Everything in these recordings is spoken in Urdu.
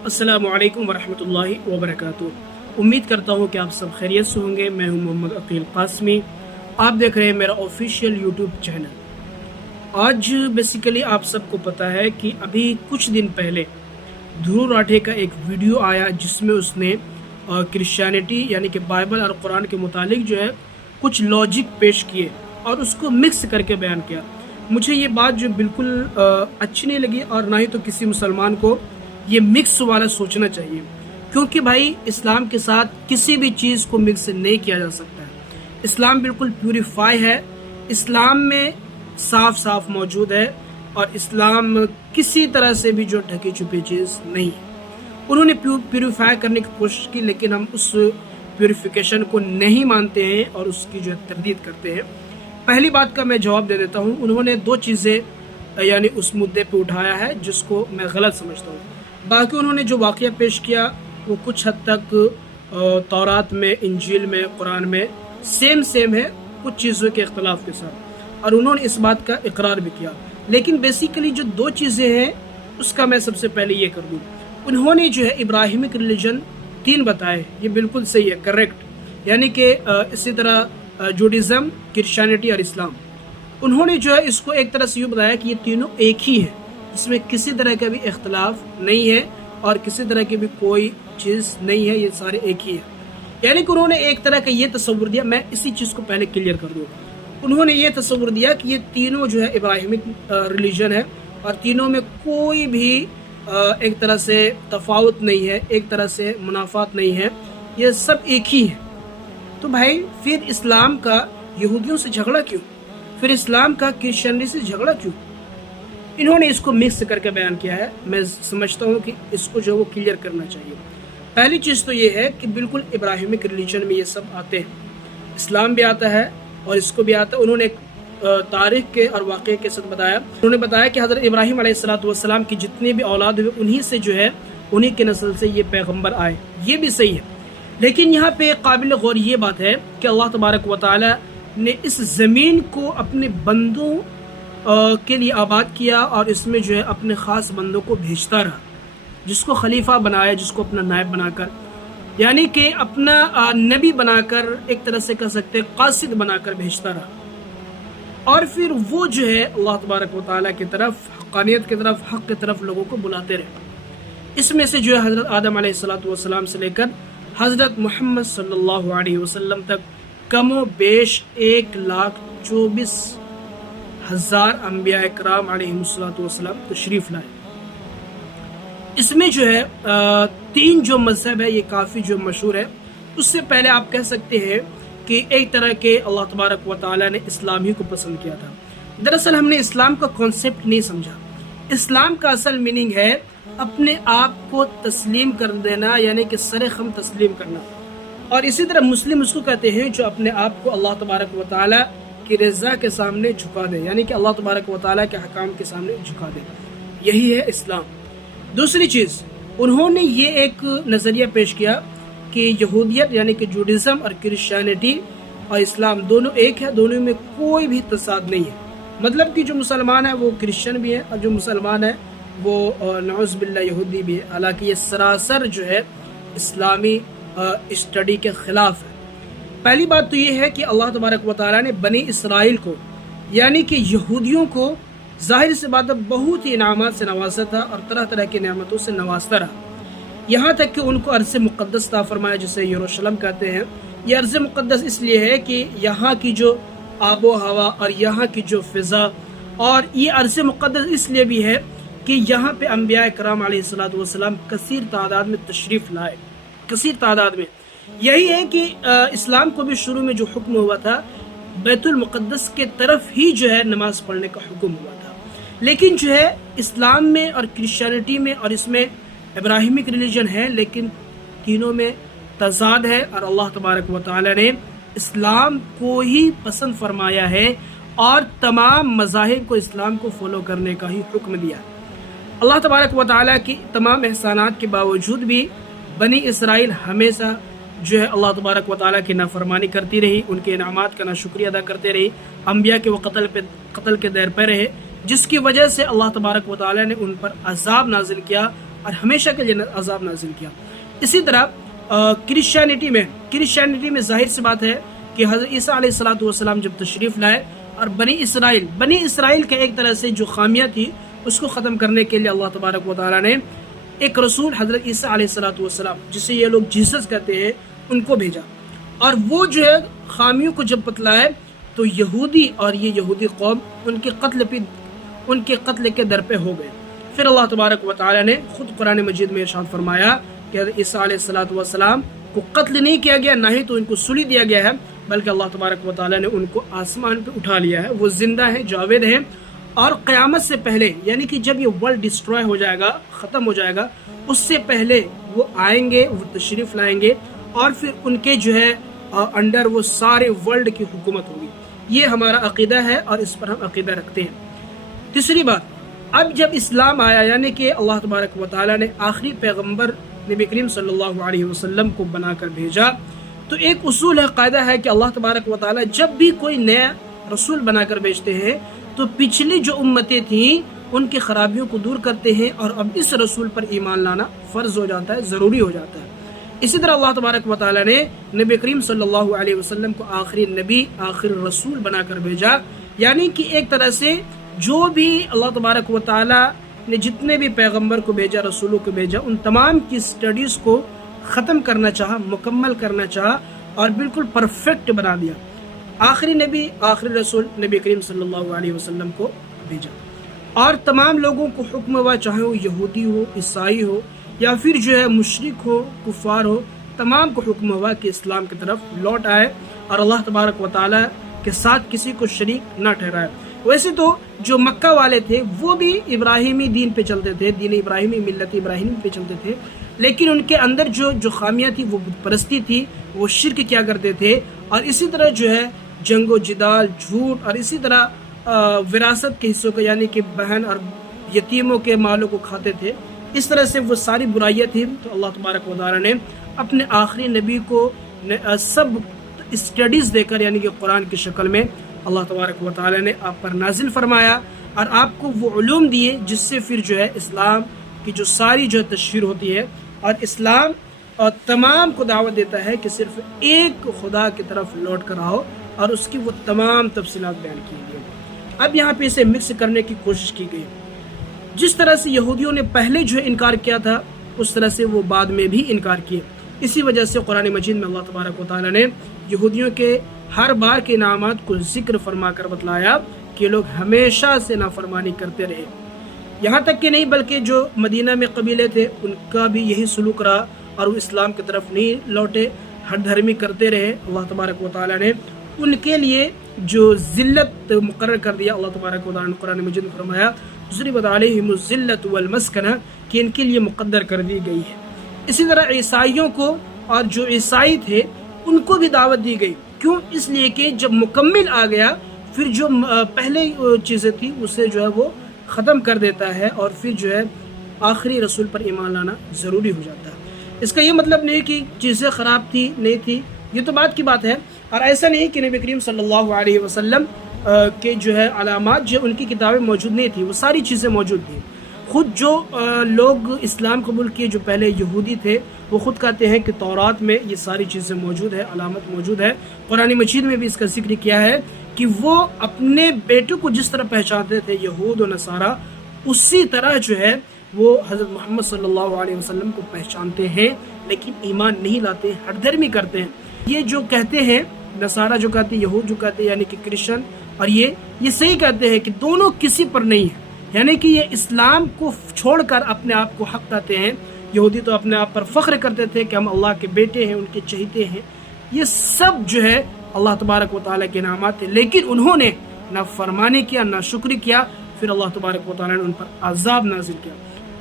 السلام علیکم ورحمۃ اللہ وبرکاتہ۔ امید کرتا ہوں کہ آپ سب خیریت سے ہوں گے۔ میں ہوں محمد عقیل قاسمی، آپ دیکھ رہے ہیں میرا آفیشیل یوٹیوب چینل۔ آج بیسیکلی آپ سب کو پتہ ہے کہ ابھی کچھ دن پہلے دھرو راٹھے کا ایک ویڈیو آیا جس میں اس نے کرسچینٹی یعنی کہ بائبل اور قرآن کے متعلق جو ہے کچھ لاجک پیش کیے اور اس کو مکس کر کے بیان کیا۔ مجھے یہ بات جو بالکل اچھی نہیں لگی، اور نہ ہی تو کسی مسلمان کو یہ مکس والا سوچنا چاہیے، کیونکہ بھائی اسلام کے ساتھ کسی بھی چیز کو مکس نہیں کیا جا سکتا ہے۔ اسلام بالکل پیوریفائی ہے، اسلام میں صاف صاف موجود ہے، اور اسلام کسی طرح سے بھی جو ڈھکی چھپی چیز نہیں ہے۔ انہوں نے پیوریفائی کرنے کی کوشش کی، لیکن ہم اس پیوریفیکیشن کو نہیں مانتے ہیں اور اس کی جو ہے تردید کرتے ہیں۔ پہلی بات کا میں جواب دے دیتا ہوں، انہوں نے دو چیزیں یعنی اس مدعے پہ اٹھایا ہے جس کو میں غلط سمجھتا ہوں۔ باقی انہوں نے جو واقعہ پیش کیا وہ کچھ حد تک تورات میں، انجیل میں، قرآن میں سیم ہے، کچھ چیزوں کے اختلاف کے ساتھ، اور انہوں نے اس بات کا اقرار بھی کیا۔ لیکن بیسیکلی جو دو چیزیں ہیں اس کا میں سب سے پہلے یہ کر دوں، انہوں نے جو ہے ابراہیمک ریلیجن 3 بتائے، یہ بالکل صحیح ہے، کریکٹ، یعنی کہ اسی طرح جوڈیزم، کرسچینٹی اور اسلام۔ انہوں نے جو ہے اس کو ایک طرح سے یہ بتایا کہ یہ تینوں ایک ہی ہیں، اس میں کسی طرح کا بھی اختلاف نہیں ہے اور کسی طرح کی بھی کوئی چیز نہیں ہے، یہ سارے ایک ہی ہیں۔ یعنی کہ انہوں نے ایک طرح کا یہ تصور دیا، میں اسی چیز کو پہلے کلیئر کر دوں، انہوں نے یہ تصور دیا کہ یہ تینوں جو ہے ابراہیمک ریلیجن ہے، اور تینوں میں کوئی بھی ایک طرح سے تفاوت نہیں ہے، ایک طرح سے منافات نہیں ہے، یہ سب ایک ہی ہے۔ تو بھائی پھر اسلام کا یہودیوں سے جھگڑا کیوں؟ پھر اسلام کا کرسچینٹی سے جھگڑا کیوں؟ انہوں نے اس کو مکس کر کے بیان کیا ہے۔ میں سمجھتا ہوں کہ اس کو جو وہ کلیئر کرنا چاہیے۔ پہلی چیز تو یہ ہے کہ بالکل ابراہیمک ریلیجن میں یہ سب آتے ہیں، اسلام بھی آتا ہے اور اس کو بھی آتا ہے۔ انہوں نے تاریخ کے اور واقعے کے ساتھ بتایا، انہوں نے بتایا کہ حضرت ابراہیم علیہ السلام کی جتنے بھی اولاد ہوئے انہی سے جو ہے، انہی کے نسل سے یہ پیغمبر آئے، یہ بھی صحیح ہے۔ لیکن یہاں پہ قابل غور یہ بات ہے کہ اللہ تبارک و تعالی نے اس زمین کو اپنے بندوں کے لیے آباد کیا، اور اس میں جو ہے اپنے خاص بندوں کو بھیجتا رہا، جس کو خلیفہ بنایا، جس کو اپنا نائب بنا کر، یعنی کہ اپنا نبی بنا کر، ایک طرح سے کہہ سکتے قاصد بنا کر بھیجتا رہا، اور پھر وہ جو ہے اللہ تبارک و تعالیٰ کی طرف، حقانیت کی طرف، حق کی طرف لوگوں کو بلاتے رہے۔ اس میں سے جو ہے حضرت آدم علیہ السلام سے لے کر حضرت محمد صلی اللہ علیہ وسلم تک کم و بیش 1,24,000 انبیاء اکرام علیہ السلام تشریف لائے۔ اس میں جو ہے 3 جو مذہب ہے یہ کافی جو مشہور ہے۔ اس سے پہلے آپ کہہ سکتے ہیں کہ ایک طرح کے اللہ تبارک و تعالیٰ نے اسلام ہی کو پسند کیا تھا۔ دراصل ہم نے اسلام کا کانسیپٹ نہیں سمجھا۔ اسلام کا اصل میننگ ہے اپنے آپ کو تسلیم کر دینا، یعنی کہ سر خم تسلیم کرنا، اور اسی طرح مسلم اس کو کہتے ہیں جو اپنے آپ کو اللہ تبارک و تعالیٰ کی رضا کے سامنے جھکا دے، یعنی کہ اللہ تبارک و تعالیٰ کے حکام کے سامنے جھکا دے، یہی ہے اسلام۔ دوسری چیز، انہوں نے یہ ایک نظریہ پیش کیا کہ یہودیت یعنی کہ جوڈیزم اور کرسچینٹی اور اسلام دونوں ایک ہے، دونوں میں کوئی بھی تصاد نہیں ہے۔ مطلب کہ جو مسلمان ہے وہ کرسچن بھی ہے، اور جو مسلمان ہے وہ نعوذ باللہ یہودی بھی ہے، حالانکہ یہ سراسر جو ہے اسلامی اسٹڈی کے خلاف ہے۔ پہلی بات تو یہ ہے کہ اللہ تبارک و تعالیٰ نے بنی اسرائیل کو یعنی کہ یہودیوں کو ظاہر سے بات بہت ہی انعامات سے نوازا تھا، اور طرح طرح کی نعمتوں سے نوازتا رہا، یہاں تک کہ ان کو ارض مقدس عطا فرمایا جسے یروشلم کہتے ہیں۔ یہ ارض مقدس اس لیے ہے کہ یہاں کی جو آب و ہوا اور یہاں کی جو فضا، اور یہ ارض مقدس اس لیے بھی ہے کہ یہاں پہ انبیاء کرام علیہ السلام کثیر تعداد میں تشریف لائے، کثیر تعداد میں۔ یہی ہے کہ اسلام کو بھی شروع میں جو حکم ہوا تھا بیت المقدس کے طرف ہی جو ہے نماز پڑھنے کا حکم ہوا تھا، لیکن جو ہے اسلام میں اور کرسچینٹی میں اور اس میں ابراہیمک ریلیجن ہے، لیکن تینوں میں تضاد ہے، اور اللہ تبارک و تعالی نے اسلام کو ہی پسند فرمایا ہے، اور تمام مذاہب کو اسلام کو فالو کرنے کا ہی حکم دیا۔ اللہ تبارک و تعالیٰ کی تمام احسانات کے باوجود بھی بنی اسرائیل ہمیشہ جو ہے اللہ تبارک و تعالیٰ کی نافرمانی کرتی رہی، ان کے انعامات کا ناشکریہ ادا کرتے رہی، انبیاء کے وہ قتل کے دیر پہ رہے، جس کی وجہ سے اللہ تبارک و تعالیٰ نے ان پر عذاب نازل کیا، اور ہمیشہ کے لیے عذاب نازل کیا۔ اسی طرح کرسچینٹی میں ظاہر سی بات ہے کہ حضرت عیسیٰ علیہ السلام جب تشریف لائے اور بنی اسرائیل کے ایک طرح سے جو خامیاں تھی اس کو ختم کرنے کے لیے اللہ تبارک و تعالیٰ نے ایک رسول حضرت عیسیٰ علیہ السلام جسے یہ لوگ جیسس کہتے ہیں ان کو بھیجا، اور وہ جو ہے خامیوں کو جب بتلائے تو یہودی اور یہ یہودی قوم ان کے قتل کے در پہ ہو گئے۔ پھر اللہ تبارک و تعالیٰ نے خود قرآن مجید میں ارشاد فرمایا کہ حضرت عیسیٰ علیہ السلام کو قتل نہیں کیا گیا، نہ ہی تو ان کو سولی دیا گیا ہے، بلکہ اللہ تبارک و تعالیٰ نے ان کو آسمان پہ اٹھا لیا ہے۔ وہ زندہ ہیں، جاوید ہیں، اور قیامت سے پہلے یعنی کہ جب یہ ورلڈ ڈسٹروائے ہو جائے گا، ختم ہو جائے گا، اس سے پہلے وہ آئیں گے، وہ تشریف لائیں گے، اور پھر ان کے جو ہے انڈر وہ سارے ورلڈ کی حکومت ہوگی۔ یہ ہمارا عقیدہ ہے اور اس پر ہم عقیدہ رکھتے ہیں۔ تیسری بات، اب جب اسلام آیا یعنی کہ اللہ تبارک و تعالیٰ نے آخری پیغمبر نبی کریم صلی اللہ علیہ وسلم کو بنا کر بھیجا، تو ایک اصول ہے، قاعدہ ہے کہ اللہ تبارک و تعالیٰ جب بھی کوئی نیا رسول بنا کر بھیجتے ہیں تو پچھلی جو امتیں تھیں ان کی خرابیوں کو دور کرتے ہیں، اور اب اس رسول پر ایمان لانا فرض ہو جاتا ہے، ضروری ہو جاتا ہے۔ اسی طرح اللہ تبارک و تعالیٰ نے نبی کریم صلی اللہ علیہ وسلم کو آخری نبی، آخری رسول بنا کر بھیجا، یعنی کہ ایک طرح سے جو بھی اللہ تبارک و تعالیٰ نے جتنے بھی پیغمبر کو بھیجا، رسولوں کو بھیجا، ان تمام کی اسٹڈیز کو ختم کرنا چاہا، مکمل کرنا چاہا، اور بالکل پرفیکٹ بنا دیا۔ آخری نبی، آخری رسول نبی کریم صلی اللہ علیہ وسلم کو بھیجا، اور تمام لوگوں کو حکم ہوا، چاہے وہ یہودی ہو، عیسائی ہو، یا پھر جو ہے مشرک ہو، کفار ہو، تمام کو حکم ہوا کہ اسلام کی طرف لوٹ آئے اور اللہ تبارک و تعالیٰ کے ساتھ کسی کو شریک نہ ٹھہرائے۔ ویسے تو جو مکہ والے تھے وہ بھی ابراہیمی دین پہ چلتے تھے، دین ابراہیمی، ملت ابراہیمی پہ چلتے تھے، لیکن ان کے اندر جو خامیاں تھی وہ بت پرستی تھی، وہ شرک کیا کرتے تھے، اور اسی طرح جو ہے جنگ و جدال، جھوٹ، اور اسی طرح وراثت کے حصوں کو یعنی کہ بہن اور یتیموں کے مالوں کو کھاتے تھے۔ اس طرح سے وہ ساری برائیاں تھیں، تو اللہ تبارک و تعالیٰ نے اپنے آخری نبی کو سب اسٹڈیز دے کر یعنی کہ قرآن کی شکل میں اللہ تبارک و تعالیٰ نے آپ پر نازل فرمایا، اور آپ کو وہ علوم دیے جس سے پھر جو ہے اسلام کی جو ساری جو تشہیر ہوتی ہے، اور اسلام اور تمام کو دعوت دیتا ہے کہ صرف ایک خدا کی طرف لوٹ کر آؤ، اور اس کی وہ تمام تفصیلات بیان کی گئی۔ اب یہاں پہ اسے مکس کرنے کی کوشش کی گئی، جس طرح سے یہودیوں نے پہلے جو انکار کیا تھا اس طرح سے وہ بعد میں بھی انکار کیے۔ اسی وجہ سے قرآن مجید میں اللہ تبارک و تعالیٰ نے یہودیوں کے ہر بار کے انعامات کو ذکر فرما کر بتلایا کہ لوگ ہمیشہ سے نافرمانی کرتے رہے، یہاں تک کہ نہیں بلکہ جو مدینہ میں قبیلے تھے ان کا بھی یہی سلوک رہا، اور وہ اسلام کی طرف نہیں لوٹے، ہر دھرمی کرتے رہے۔ اللہ تبارک و تعالیٰ نے ان کے لیے جو ذلت مقرر کر دیا، اللہ تبارک و تعالیٰ نے قرآن مجید میں فرمایا ضربت علیہم الذلۃ والمسکنہ، کہ ان کے لیے مقدر کر دی گئی ہے۔ اسی طرح عیسائیوں کو، اور جو عیسائی تھے ان کو بھی دعوت دی گئی، کیوں؟ اس لیے کہ جب مکمل آ گیا پھر جو پہلے چیزیں تھیں اسے جو ہے وہ ختم کر دیتا ہے، اور پھر جو ہے آخری رسول پر ایمان لانا ضروری ہو جاتا ہے۔ اس کا یہ مطلب نہیں کہ چیزیں خراب تھی، نہیں تھی، یہ تو بات کی بات ہے، اور ایسا نہیں کہ نبی کریم صلی اللہ علیہ وسلم کے جو ہے علامات جو ان کی کتابیں موجود نہیں تھی، وہ ساری چیزیں موجود تھیں۔ خود جو لوگ اسلام قبول کیے جو پہلے یہودی تھے وہ خود کہتے ہیں کہ تورات میں یہ ساری چیزیں موجود ہے، علامت موجود ہے۔ قرآن مجید میں بھی اس کا ذکر کیا ہے کہ وہ اپنے بیٹوں کو جس طرح پہچانتے تھے یہود و نصارہ، اسی طرح جو ہے وہ حضرت محمد صلی اللہ علیہ وسلم کو پہچانتے ہیں، لیکن ایمان نہیں لاتے، ہر دھرمی کرتے ہیں۔ یہ جو کہتے ہیں نصارہ جو کہتے ہیں، یہود جو کہتے ہیں یعنی کہ کرسچن، اور یہ صحیح کہتے ہیں کہ دونوں کسی پر نہیں ہے، یعنی کہ یہ اسلام کو چھوڑ کر اپنے آپ کو حق کہتے ہیں۔ یہودی تو اپنے آپ پر فخر کرتے تھے کہ ہم اللہ کے بیٹے ہیں، ان کے چہیتے ہیں۔ یہ سب جو ہے اللہ تبارک و تعالیٰ کے انعامات تھے، لیکن انہوں نے نہ فرمانی کیا، نہ شکر کیا، پھر اللہ تبارک و تعالیٰ نے ان پر عذاب نازل کیا۔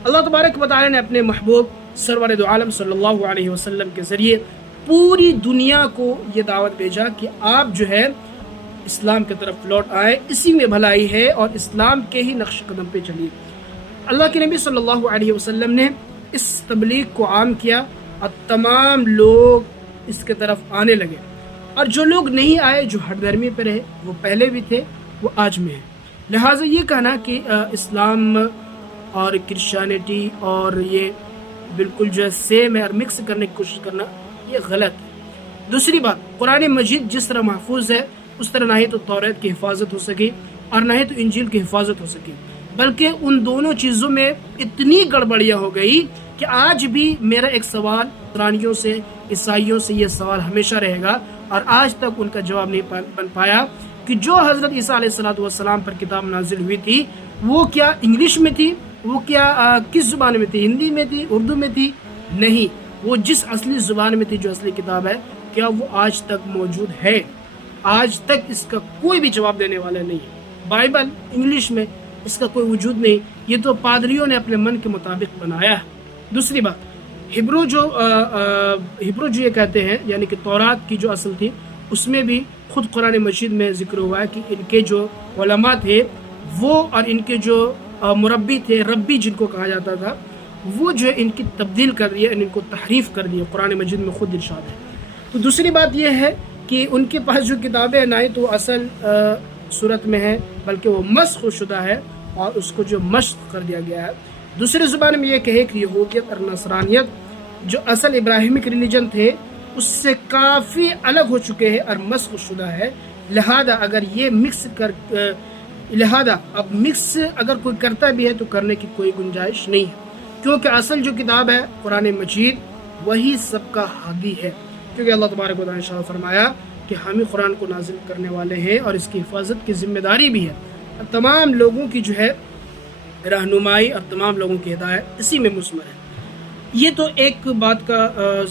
اللہ تبارک و تعالیٰ نے اپنے محبوب سرور دو عالم صلی اللہ علیہ وسلم کے ذریعے پوری دنیا کو یہ دعوت بھیجا کہ آپ جو ہے اسلام کی طرف لوٹ آئے، اسی میں بھلائی ہے، اور اسلام کے ہی نقش قدم پہ چلیے۔ اللہ کے نبی صلی اللہ علیہ وسلم نے اس تبلیغ کو عام کیا، اور تمام لوگ اس کے طرف آنے لگے، اور جو لوگ نہیں آئے، جو ہر دھرمی پہ رہے، وہ پہلے بھی تھے، وہ آج میں ہیں۔ لہٰذا یہ کہنا کہ اسلام اور کرسچینٹی اور یہ بالکل جو ہے سیم ہے اور مکس کرنے کی کوشش کرنا یہ غلط ہے۔ دوسری بات، قرآن مجید جس طرح محفوظ ہے اس طرح نہ ہی تو توریت کی حفاظت ہو سکی اور نہ ہی تو انجیل کی حفاظت ہو سکی، بلکہ ان دونوں چیزوں میں اتنی گڑبڑیاں ہو گئی کہ آج بھی میرا ایک سوال نصرانیوں سے، عیسائیوں سے یہ سوال ہمیشہ رہے گا اور آج تک ان کا جواب نہیں بن پایا کہ جو حضرت عیسیٰ علیہ السلام پر کتاب نازل ہوئی تھی وہ کیا انگلش میں تھی، وہ کیا کس زبان میں تھی، ہندی میں تھی، اردو میں تھی؟ نہیں، وہ جس اصلی زبان میں تھی، جو اصلی کتاب ہے، کیا وہ آج تک موجود ہے؟ آج تک اس کا کوئی بھی جواب دینے والا نہیں ہے۔ بائبل انگلش میں، اس کا کوئی وجود نہیں، یہ تو پادریوں نے اپنے من کے مطابق بنایا ہے۔ دوسری بات، ہبرو جو یہ کہتے ہیں، یعنی کہ تورات کی جو اصل تھی، اس میں بھی خود قرآن مجید میں ذکر ہوا ہے کہ ان کے جو علماء تھے وہ اور ان کے جو مربی تھے، ربی جن کو کہا جاتا تھا، وہ جو ہے ان کی تبدیل کر دیا، ان کو تحریف کر دیا، قرآن مجید میں خود ارشاد ہے۔ تو دوسری بات یہ ہے کہ ان کے پاس جو کتابیں نہ ہی تو اصل صورت میں ہے بلکہ وہ مسخ شدہ ہے اور اس کو جو مشق کر دیا گیا ہے۔ دوسری زبان میں یہ کہے کہ یہودیت اور نصرانیت جو اصل ابراہیمک ریلیجن تھے اس سے کافی الگ ہو چکے ہیں اور مسخ شدہ ہے، لہذا اب مکس اگر کوئی کرتا بھی ہے تو کرنے کی کوئی گنجائش نہیں ہے، کیونکہ اصل جو کتاب ہے قرآن مجید وہی سب کا ہادی ہے، کیونکہ اللہ تبارک و تعالیٰ نے فرمایا کہ ہم ہی قرآن کو نازل کرنے والے ہیں اور اس کی حفاظت کی ذمہ داری بھی ہے، اور تمام لوگوں کی جو ہے رہنمائی اور تمام لوگوں کی ہدایت اسی میں مثمر ہے۔ یہ تو ایک بات کا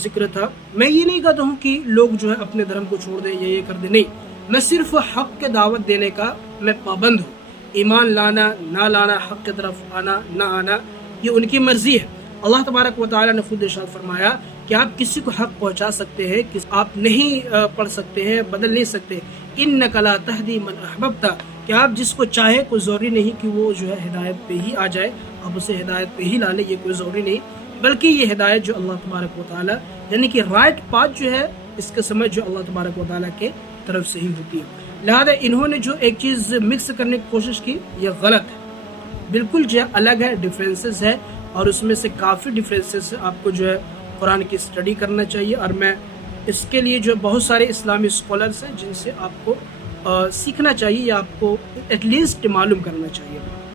ذکر تھا۔ میں یہ نہیں کہتا ہوں کہ لوگ جو ہے اپنے دھرم کو چھوڑ دیں یا یہ کر دیں، نہیں، میں صرف حق کے دعوت دینے کا میں پابند ہوں۔ ایمان لانا نہ لانا، حق کی طرف آنا نہ آنا، یہ ان کی مرضی ہے۔ اللہ تبارک و تعالیٰ نے خود ارشاد فرمایا کہ آپ کسی کو حق پہنچا سکتے ہیں، آپ نہیں پڑھ سکتے ہیں، بدل نہیں سکتے۔ اِنَّكَ لَا تَهْدِي مَنْ أَحْبَبْتَ، کہ آپ جس کو چاہے کوئی ضروری نہیں کہ وہ جو ہے ہدایت پہ ہی آ جائے، آپ اسے ہدایت پہ ہی لا لے، یہ کوئی ضروری نہیں، بلکہ یہ ہدایت جو اللہ تبارک و تعالیٰ یعنی کہ رائٹ پاتھ جو ہے، اس کا سمجھ جو اللہ تبارک و تعالیٰ کے طرف سے ہی ہوتی ہے۔ لہذا انہوں نے جو ایک چیز مکس کرنے کی کوشش کی یہ غلط ہے، بالکل جو ہے الگ ہے، ڈفرینسز ہے، اور اس میں سے کافی ڈفرینسز آپ کو جو ہے قرآن کی اسٹڈی کرنا چاہیے، اور میں اس کے لیے جو بہت سارے اسلامی اسکالرس ہیں جن سے آپ کو سیکھنا چاہیے یا آپ کو ایٹ لیسٹ معلوم کرنا چاہیے۔